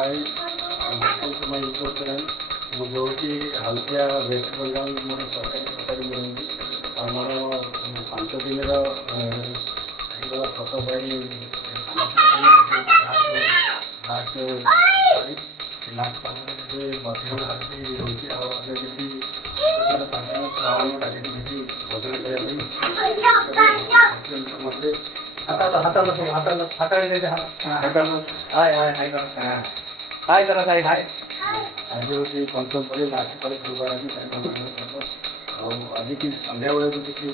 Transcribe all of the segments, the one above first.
काय तुम्हाला उपकरण जोडकी हलक्या वेटबंगाल म्हणून सरकारी मिळून आम्हाला पंचदिनର ସତ ପାଇଁ ମଧ୍ୟ ରହୁଛି ଆଉ ଆମେ କିଛି ଭୋଜନ କରିବା ପାଇଁ ସମସ୍ତେ हाताला हाताला हाताला हाय हाय हाय करा हाय करा साहेब हाय आधी होती पंचमपरी नाटकाला सुरुवात आम्ही और आधी की संध्या वेळेस देखील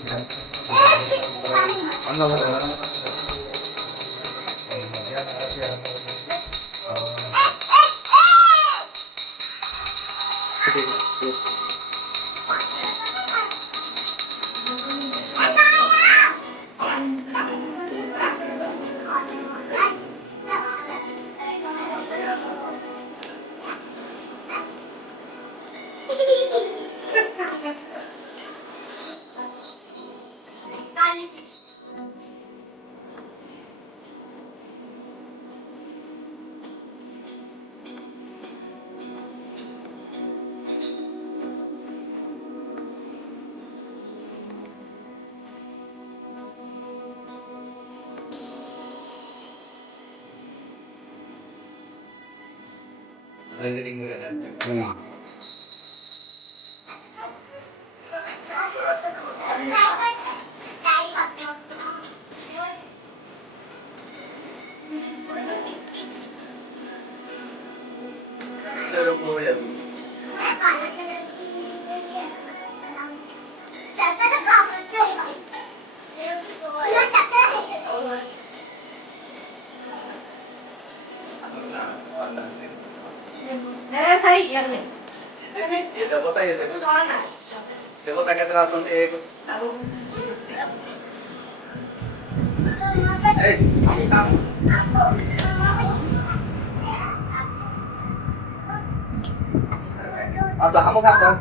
आता हम का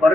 पर